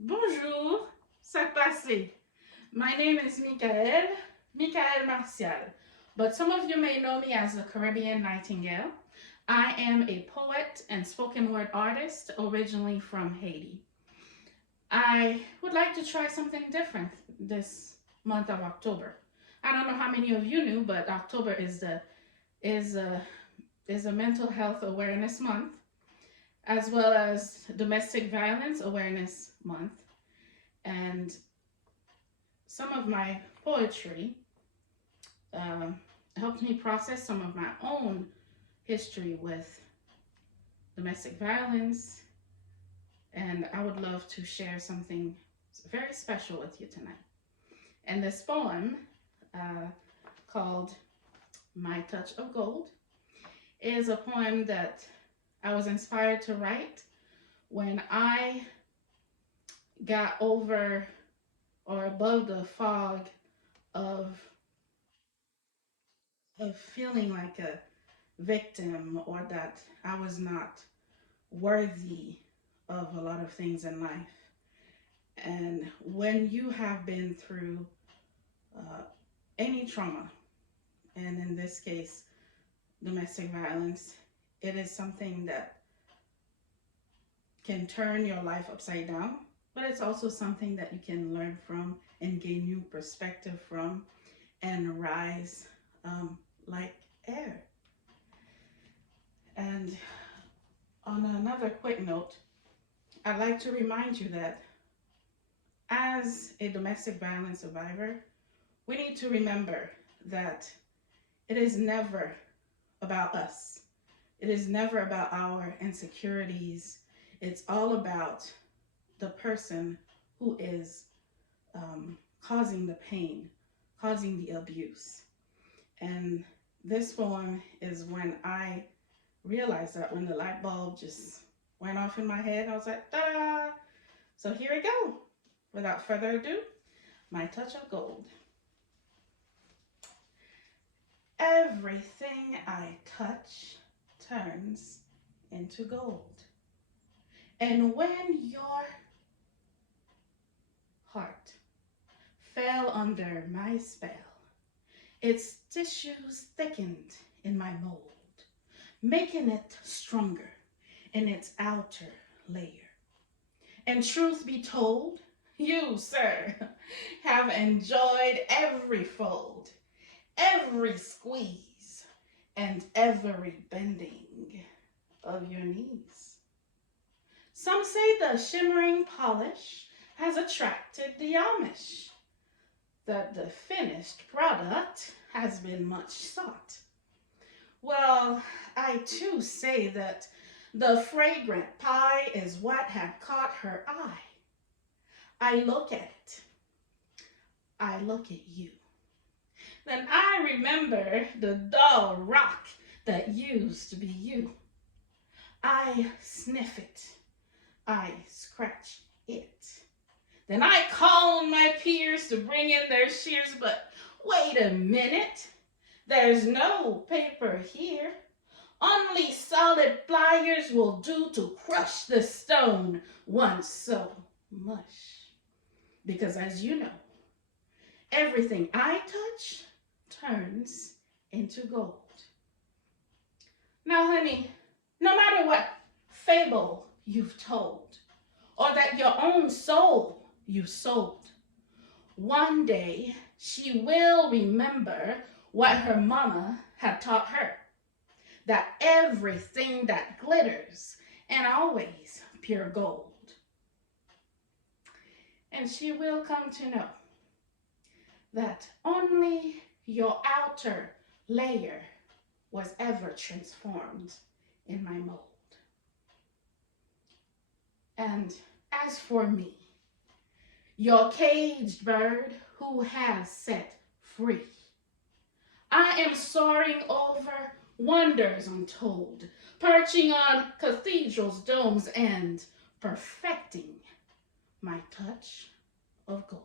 Bonjour, ça passe. My name is Michaëlle Martial, but some of you may know me as the Caribbean Nightingale. I am a poet and spoken word artist originally from Haiti. I would like to try something different this month of October. I don't know how many of you knew, but October is a is a mental health awareness month, as well as domestic violence awareness month. And some of my poetry um, helped me process some of my own history with domestic violence. And I would love to share something very special with you tonight. And this poem, uh, called My Touch of Gold, is a poem that I was inspired to write when I got over or above the fog of feeling like a victim, or that I was not worthy of a lot of things in life. And when you have been through uh, any trauma, and in this case, domestic violence, it is something that can turn your life upside down, but it's also something that you can learn from and gain new perspective from and rise like air. And on another quick note, I'd like to remind you that as a domestic violence survivor, we need to remember that it is never about us. It is never about our insecurities. It's all about the person who is causing the pain, causing the abuse. And this poem is when I realized that, when the light bulb just went off in my head. I was like, ta-da! So here we go. Without further ado, My Touch of Gold. Everything I touch turns into gold. And when your heart fell under my spell, its tissues thickened in my mold, making it stronger in its outer layer. And truth be told, you, sir, have enjoyed every fold, every squeeze, and every bending of your knees. Some say the shimmering polish has attracted the Amish, that the finished product has been much sought. Well, I too say that the fragrant pie is what had caught her eye. I look at it. I look at you. Then I remember the dull rock that used to be you. I sniff it. I scratch it. Then I call on my peers to bring in their shears, but wait a minute. There's no paper here. Only solid pliers will do to crush the stone once so mush. Because as you know, everything I touch turns into gold. Now, honey, no matter what fable you've told, or that your own soul you sold, one day she will remember what her mama had taught her, that everything that glitters and always pure gold. And she will come to know that only your outer layer was ever transformed in my mold. And as for me, your caged bird who has set free, I am soaring over wonders untold, perching on cathedrals, domes, and perfecting my touch of gold.